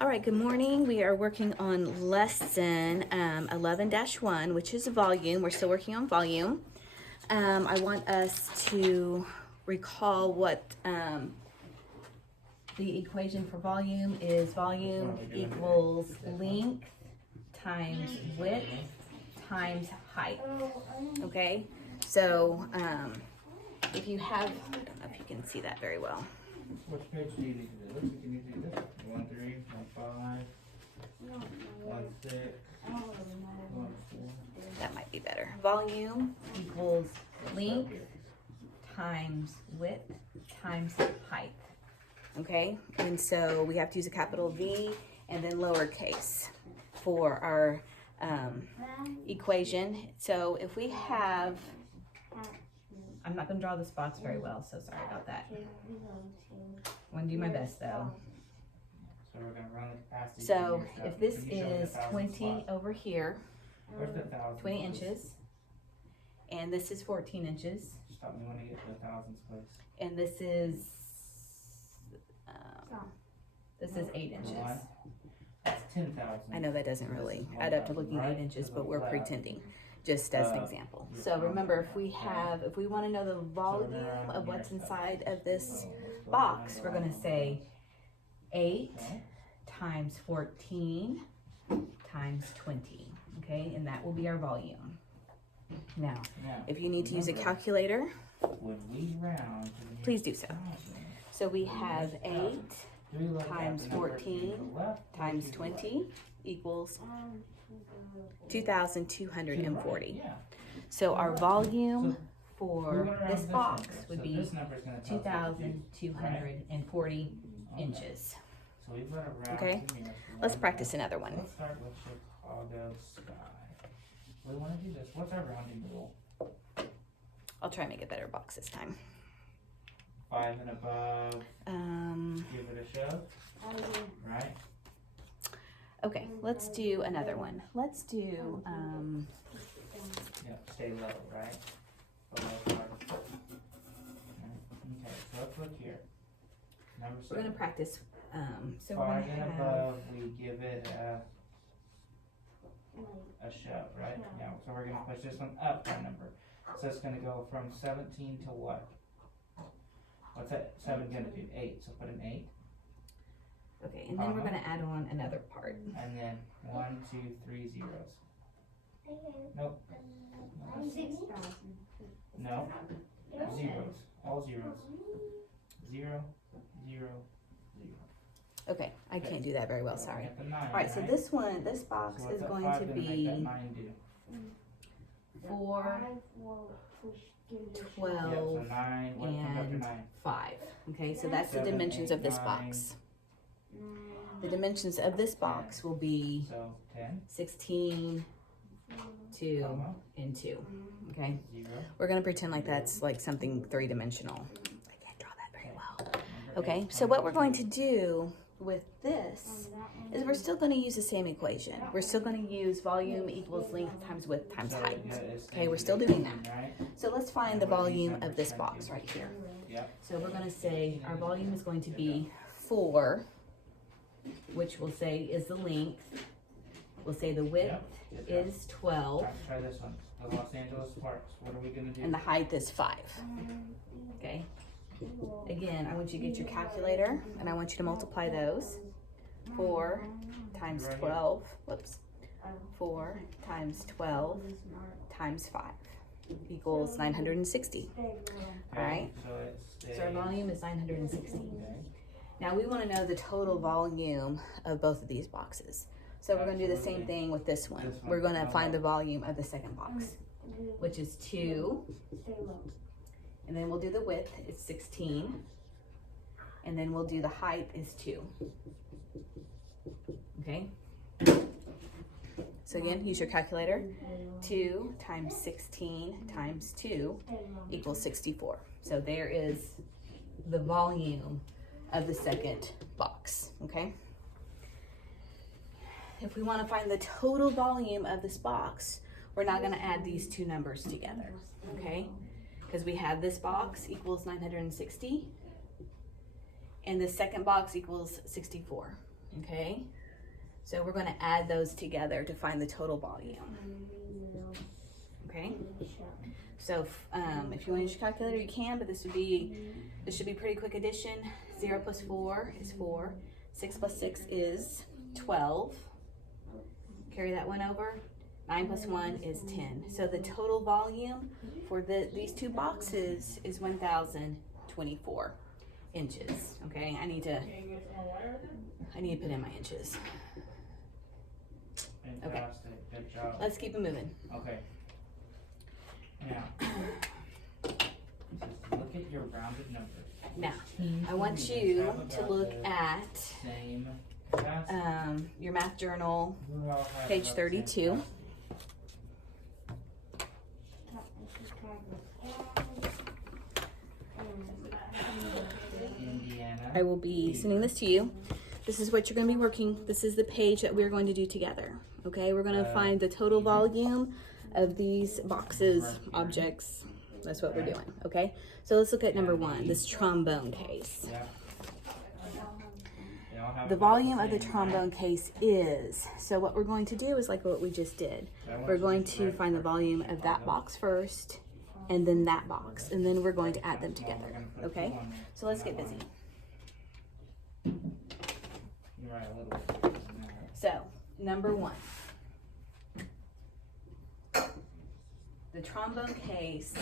All right, good morning. We are working on lesson 11-1, which is volume. We're still working on volume. I want us to recall what the equation for volume is. Volume equals length times width times height. Okay, so if you have, I don't know if you can see that very well. Which page do you need to do? Let's see, can you do this? 1, 3, 1, 5, 1, 6, 1, 4. That might be better. Volume equals length times width times height. Okay, and so we have to use a capital V and then lowercase for our equation. So if we have, I'm not going to draw this box very well, so sorry about that. I'm going to do my best though. So we're going to run the capacity. So if this is 20 over here, where's the thousands? 20 inches, and this is 14 inches, Stop me when I get to the thousands, please. and this is 8 inches. That's 10,000. I know that doesn't really add up to looking at 8 inches, but we're pretending, just as an example. So remember, if we want to know the volume of what's inside of this box, we're going to say 8 times 14 times 20, okay? And that will be our volume. Now, if you need to use a calculator, when we round, please do so. So we have 8 times 14 times 20 equals 2,240. So our volume for this box would be 2,240 inches. Okay, let's practice another one. Let's start with Chicago sky. We want to do this. What's our rounding rule? I'll try and make a better box this time. 5 and above. Give it a shove. Right. Okay, let's do another one. Let's do Stay low, right? Below part. Okay, so let's look here. Number 7. we're gonna practice. So 5 we're and gonna have above, we give it a shove, right? Yeah. So we're gonna push this one up a number. So it's gonna go from 17 to what? What's that 7 gonna do? 8. So put an 8. okay, and then we're gonna add on another part. And then 1, 2, 3 zeros. Nope. No. Zeros. All zeros. 0, 0, 0. Okay, I can't do that very well, sorry. At the 9, All right, so this box So is what's that going 5 to gonna make be that 9 do? 4, Yep, 12, so 9, what comes after and 9? 5. Okay, so that's the 7, dimensions 8, of this 9. box. The dimensions of this box will be So 10, 16, 2, comma, and 2. Okay, 0. we're gonna pretend like that's like something three-dimensional. I can't draw that very well. Number Okay, 8, so what we're going to do with this is we're still going to use the same equation. We're still going to use volume equals length times width times So, height. yeah, it's Okay, we're negative still doing 18, that. right? So let's find the volume of this box right here. Yep. So we're going to say our volume is going to be 4, which we'll say is the length. We'll say the width Yep. Good job. is 12, Try this one. The Los Angeles Sparks. What are we gonna do? and the height is 5. Okay. Again, I want you to get your calculator, and I want you to multiply those. 4 times 12, whoops, 4 times 12 times 5 equals 960. Okay, All right, So it's so our volume is 960. Okay. Now we want to know the total volume of both of these boxes. So we're going to do the same thing with this one. We're going to find the volume of the second box, which is 2. And then we'll do the width, it's 16. And then we'll do the height is 2. Okay? So again, use your calculator. 2 times 16 times 2 equals 64. So there is the volume of the second box, okay? If we want to find the total volume of this box, we're not going to add these two numbers together, okay? Because we have this box equals 960, and the second box equals 64, Okay, so we're going to add those together to find the total volume. Okay, so if you want to use your calculator, you can, but this should be pretty quick addition. 0 plus 4 is 4. 6 plus 6 is 12. Carry that one over. 9 plus 1 is 10. So the total volume for these two boxes is 1,024 inches. Okay, I need to put in my inches. Fantastic. Good job. Let's keep it moving. Okay. Now, just look at your rounded numbers. Now, I want you to look at Same capacity. your math journal, Who all have page about 32. Indiana. I will be sending this to you. This is what you're going to be working. This is the page that we're going to do together. Okay, we're going to find the total volume of these boxes, objects. That's what we're doing. Okay, so let's look at number 1, this trombone case. Yeah. They all have The about volume of the same, trombone case is, so what we're going to do is like what we just did. right? We're going to find the volume of that box first, and then that box, and then we're going to add them together. Okay, so let's get busy. You're right, a little bit. No. So, number 1. The trombone case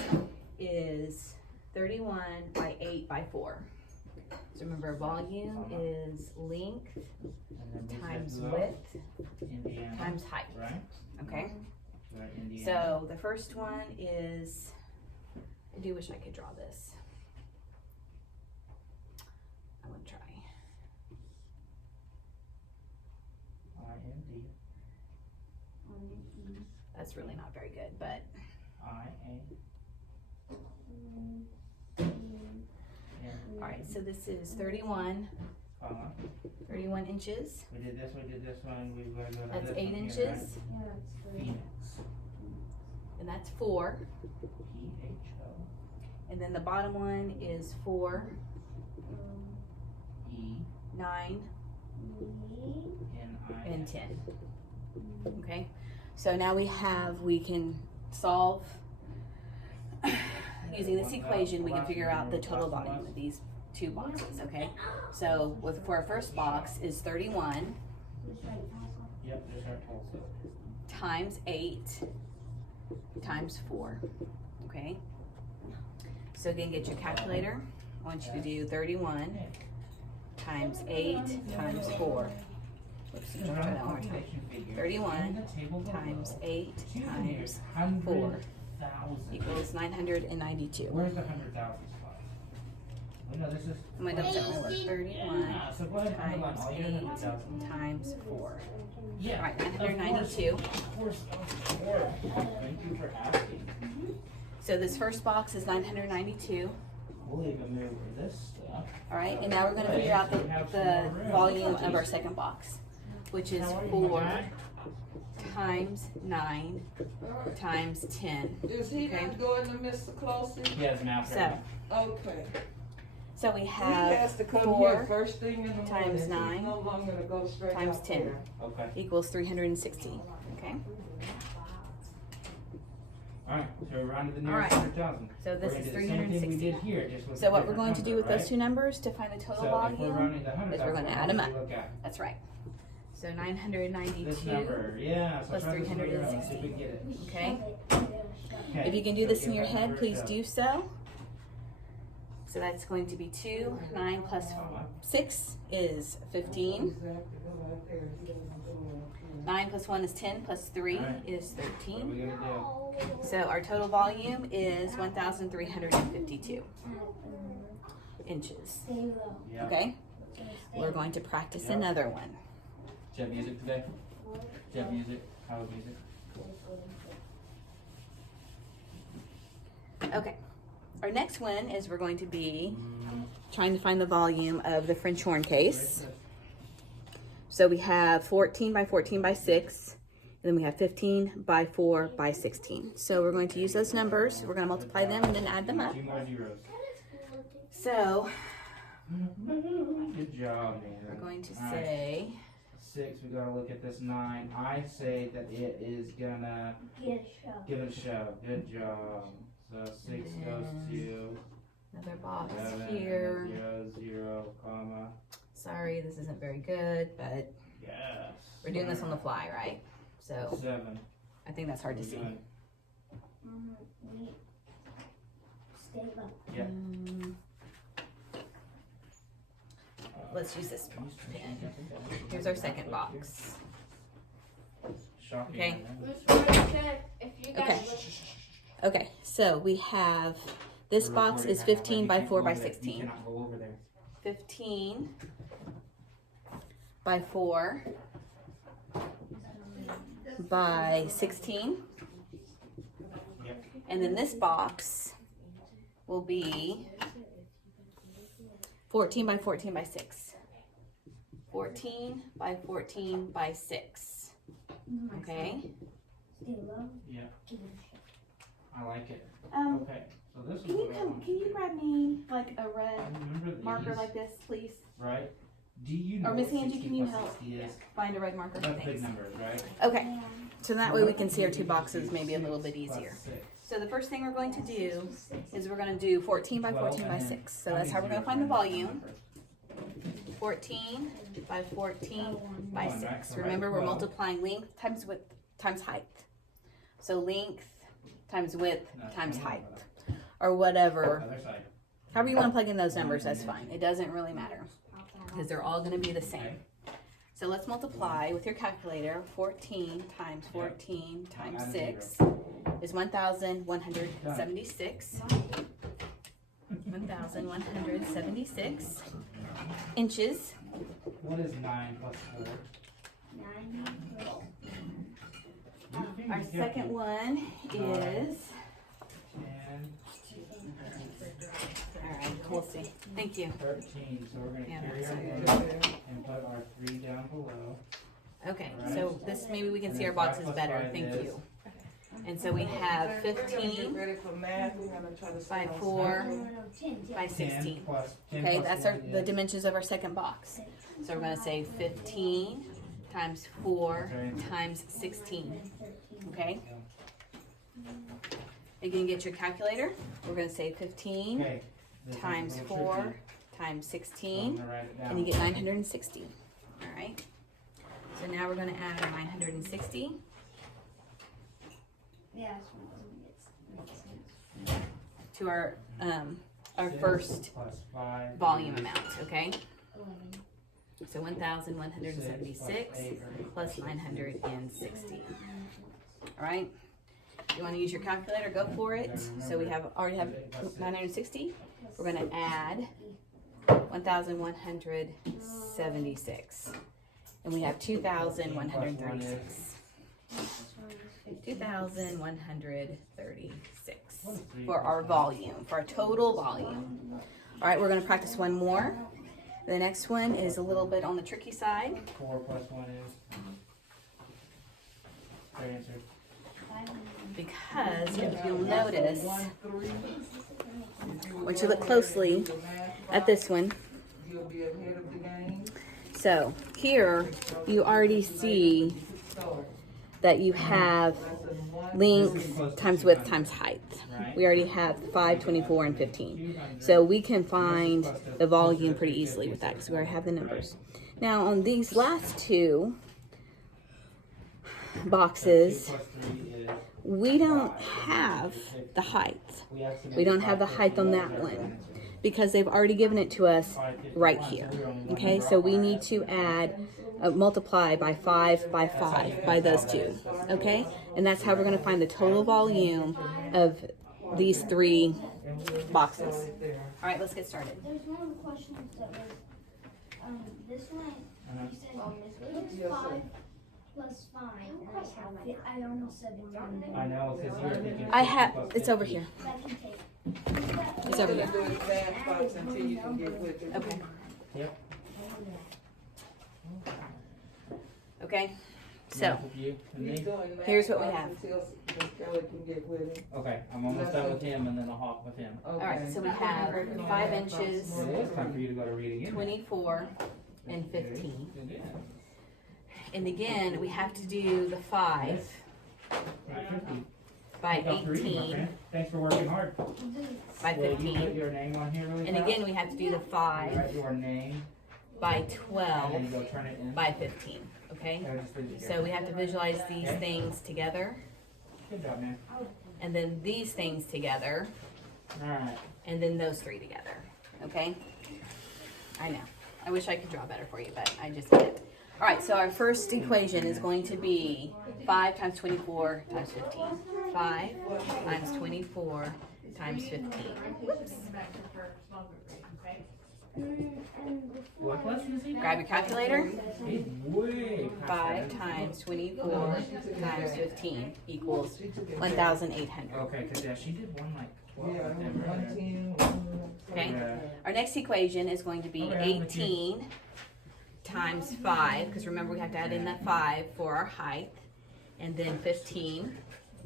is 31 by 8 by 4. So remember, volume is length And then we times said who else? width Indiana. times height. Right? Okay? Right, Indiana. So the first one is, I do wish I could draw this. I want to try. I-N-D. That's really not very good, but I-A. all right, so this is 31 inches. We did this one, we've got to go to That's this 8 one here, inches, right? Phoenix. and that's 4. P-H-O. And then the bottom one is 4, E. 9, N-I. and 10. Okay, so now we can solve using this equation. We can figure out the total volume of these two boxes. Okay, so for our first box is 31 Yep, there's our total. times 8 times 4. Okay, so again, get your calculator. I want you to do 31 times 8 times 4. Oops, try that one more time. 31 times 8 times 4 equals 992. Where's the 100,000 spot? We know this is. I'm going to double check my work. 31 Yeah, so go ahead and underline times all your 8 100,000. times 4. Yeah. All right, 992. Of course. Thank you for asking. So this first box is 992. We'll even move this stuff. All right, and now we're going to figure out the volume of our second box, which is 4 times 9 times 10. Is he Okay. not going to Mr. Closey? He has an after. So, Okay. so we He has to have come 4 here first thing in the morning. times He's 9 no longer to go straight times out 10 there. Okay. equals 360. Okay, Alright, so we're rounding the All nearest right. 100,000. so this We're is gonna do the same thing we 360. did here, just with So a what we're different going to do number, with those right? two numbers to find the total So if we're volume, rounding the 100,000, is we're gonna how add 'em do up. we look at that's right. So this 992. number, yeah, so plus try this one around, see if 360. we get it. Okay, Okay, if you can do so this in give your that head, number please to- do so. So that's going to be 2. 9 plus 6 is 15. 9 plus 1 is 10, plus 3 Alright. is What are 13. we gonna do? So our total volume is 1,352 inches. Yeah. Okay? We're going to practice Yeah. another one. Did you have music today? Did you have music? How was music? Okay. Our next one is we're going to be trying to find the volume of the French horn case. So we have 14 by 14 by 6, and then we have 15 by 4 by 16. So we're going to use those numbers. We're going to multiply them and then add them up. 2 more zeros. So Good job, man. we're going to All right. say 6, we gotta look at this 9. I say that it is gonna Get a shove. give it a shove. Good job. So 6 goes to Another box 7, here. 0, 0, comma. Sorry, this isn't very good, but Yes. we're doing this on the fly, right? So 7. I think that's hard to We're see. doing- We stay up. Yeah. Let's use this pen. Here's our second box. Shocking. Okay. Which one said if you Okay. guys Okay, so we have this We're box recording is right now, 15 but by you can't 4 go by over there. You 16. cannot go over there. 15 by 4 by 16. Yep. And then this box will be 14 by 14 by 6. 14 by 14 by 6. Okay? stay low, Yeah. give it a shove. I like it. Um, Okay. So this is can you what I come? want Can to you do. grab me like a I red remember these, marker like this, please? right? Do you know Or Miss what Angie, 60 can you plus help 60 is? Find a red marker. That's big Thanks. numbers, right? Okay, so that way we can see our two boxes maybe a little bit 6 plus easier. 6. So the first thing we're going to do is we're going to do 14 by 14 by 12, 6. So and that's then how we're going to how find the many volume. 14 by 14 by Going back 6. to Remember, we're 12. multiplying length times width times height. So length times width No, times no, height. no, Or whatever. Other side. However you want to plug in those numbers, that's fine. It doesn't really matter because they're all going to be the same. So let's multiply with your calculator. 14 times 14 times 6 is 1,176. 1,176 inches. What is 9 plus 4? 9 Our second one is, 10, all right, we'll see. Thank you. 13. So we're going to Yeah, carry that's our okay. 1 and put our 3 down below. Okay, so this, maybe we can see our boxes And then 5 plus better. 5 Thank is- you. And so we have We're gonna get 15 ready for math, we're gonna try to. by stay on 4 10. by 10 16. plus 10 Okay, plus that's 1 the is- dimensions of our second box. So we're gonna say 15 times 4 times 16, okay? You can get your calculator. We're gonna say 15 Okay. This is a times little 4 tricky, times so I'm 16, gonna write it and you down. get 960, all right? So now we're gonna add our 960 Yeah, that's what makes sense. to our 6 first plus 5 volume is amount, okay? 11. So 1,176 plus 960. All right. You want to use your calculator? Go for it. So we already have 960. We're going to add 1,176, and we have 2,136. 2,136 for our volume, for our total volume. All right, we're going to practice one more. The next one is a little bit on the tricky side. 4 plus 1 is. Great answer. Because if you'll notice, 1, 3. once you look closely at this one, You'll be ahead of the game. so here you already see So, that you have lesson 1. length times width times height. We already have 5, 24, and 15. So we can find the volume pretty easily with that because we already have the numbers. Now on these last two boxes, 2 plus 3 is. we don't have the height. We don't have the height on that one because they've already given it to us right here. Okay, so we need to add, multiply by 5 by 5 by those two. Okay, and that's how we're going to find the total volume of these three boxes. All right, let's get started. There's one of the questions that was, this one, you said, Yes, sir. 5 plus 5, and I almost said 1. I know, because you were thinking. I 50 have, plus it's over 50. here. That can take. It's over We're here. gonna do advanced box until you can get with it. Okay. Yep. Okay. So Enough of you and You're me? doing math Here's what we box have. Until Kelly can get with it. Okay, I'm almost done with him and then I'll hop with him. all right, so we have 5 inches, Well, it is time for you to go to read again. 24, and 15. It is. and again, we have to do the 5 by You got 3, 18 okay. Thanks for working hard. by Will you put 15. your name on here really And fast? again, we have to do the You 5 write your name, by and 12 then you go turn it in. by 15. Okay? Okay, just leave it here. So we have to visualize these things together, Good job, man. and then these things together, Alright. and then those 3 together. Okay? I know. I wish I could draw better for you, but I just can't. All right, so our first equation is going to be 5 times 24 times 15. 5 times 24 times 15. Whoops. What lesson is he? Grab your calculator. He's way past 5 times 24 times 15 equals 1,800. Okay, because yeah, she did one like 12 Yeah, with them earlier. 110. Okay. Yeah. Our next equation is going to be 18 times 5, because remember we have to add in that 5 for our height, and then 15.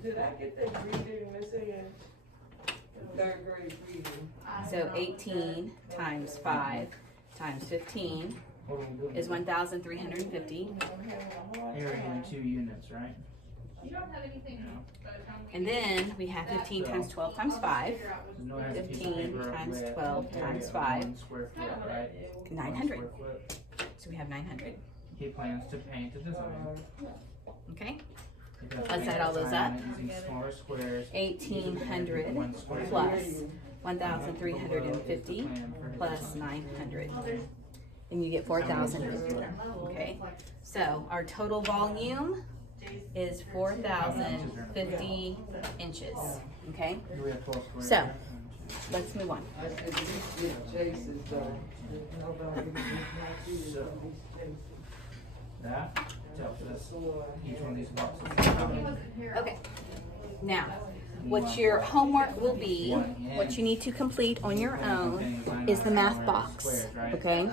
Did I get that reading, Miss Ann? Third grade reading. So 18 times 5 times 15 What are we doing? is 1,350. Area in 2 units, right? And then we have 15 times 12 times 5, So no, it has a piece of 15 paper times with 12 area times of 5. 1 square foot, right? 900. 1 square foot. So we have 900. He plans to paint a design. Okay? He does Let's paint add all a those design up. Using smaller squares. 1,800 1 square plus foot. 1,350 plus 900. And you get 4,050. Okay? So our total volume is 4,050 inches. Okay? Do we have 12 squares? So, here? let's move on. I said, these get Chase's though. Nobody gets like these Chase's. That tells us So, each one of these boxes is how many. Okay. Now, what your homework will be, what you need to complete on your own, is the math box. Okay?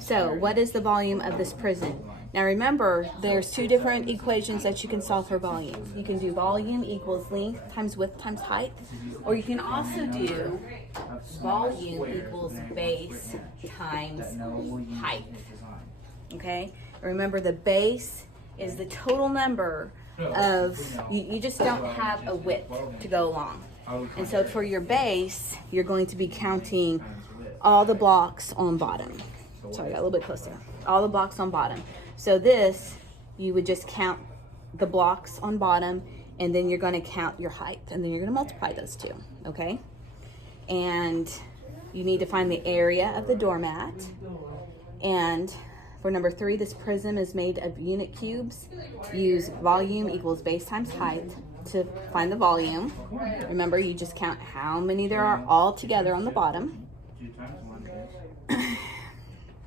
So, what is the volume of this prison? Now remember, there's 2 different equations that you can solve for volume. You can do volume equals length times width times height, or you can also do volume equals base times height. Okay? Remember, the base is the total number of, you just don't have a width to go along. And so for your base, you're going to be counting all the blocks on bottom. Sorry, I got a little bit closer. All the blocks on bottom. So this, you would just count the blocks on bottom, and then you're going to count your height, and then you're going to multiply those 2, okay? And you need to find the area of the doormat. And for number 3, this prism is made of unit cubes. Use volume equals base times height to find the volume. Remember, you just count how many there are all together on the bottom. 2 times 1 is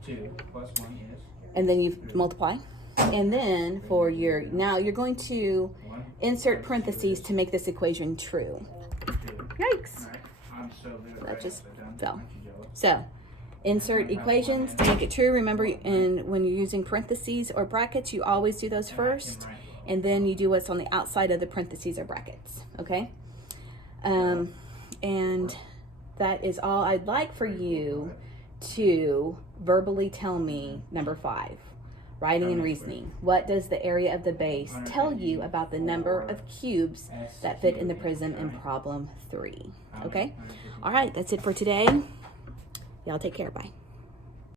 2 plus 1 is And then you multiply. And then for your, now you're going to 1. insert parentheses to make this equation true. 2. Yikes. Alright, I'm so good at That writing just stuff down. fell. Aren't you jealous? So, insert equations to make it true. Remember, when you're using parentheses or brackets, you always do those And I can first. write. And then you do what's on the outside of the parentheses or brackets. Okay? And that is all I'd like for you to verbally tell me. Number 5, writing and reasoning. What does the area of the base tell you about the number of cubes that fit in the prism in problem 3? Okay? All right, that's it for today. Y'all take care. Bye.